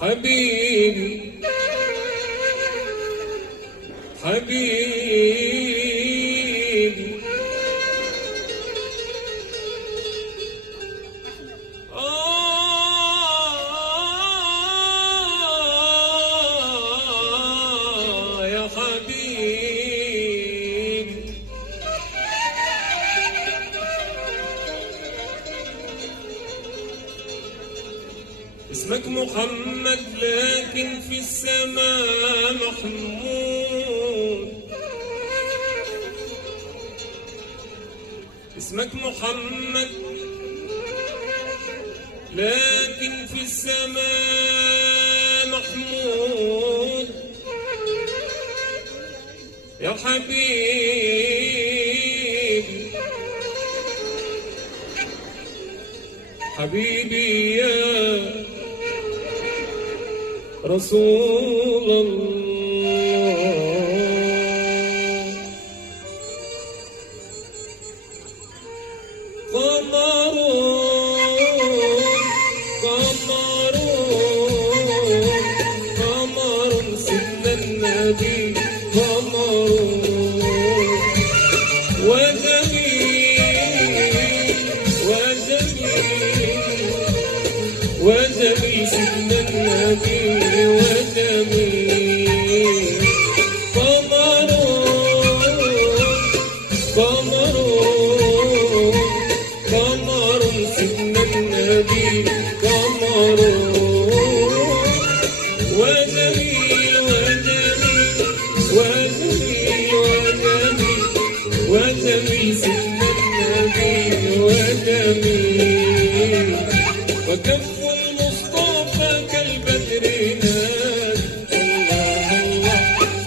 حبيبي حبيبي يا حبيبي اسمك محمد لكن في السماء محمود. اسمك محمد لكن في السماء محمود. يا حبيبي حبيبي يا رسول الله. قمر سيدنا النبي قمر وجميل سيدنا النبي وجميل. قمر سيدنا النبي قمر وجميل سيدنا النبي وجميل. وكف المصطفى كالبدر نار. الله الله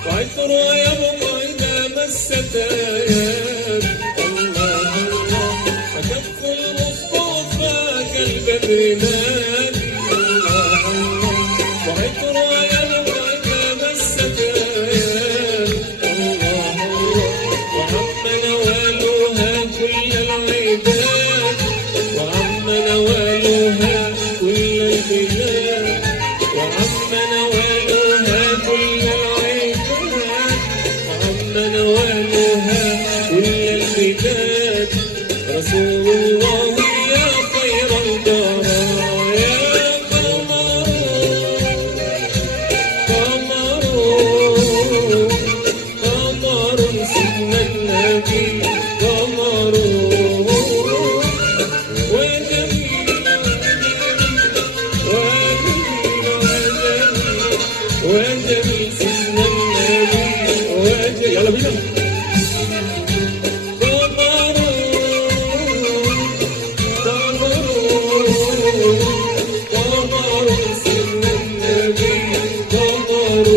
وعطر يبقى إذا مست ياد. الله الله وكف المصطفى كالبدر نار. الله الله وعطر يبقى إذا مست ياد. الله الله وعم نوالها كل العباد. وعم نوالها كل البلاد. وعم نوالها كل العباد. وعم نوالها كل البلاد. رسول الله يا خير البرايا. قمر سيدنا النبي قمر وجميل سيدنا النبي وجميل. يلا بينا. قمر سيدنا النبي قمر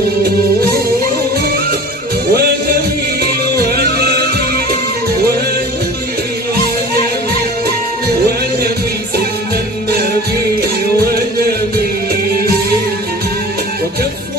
وجميل سيدنا النبي وجميل. وكف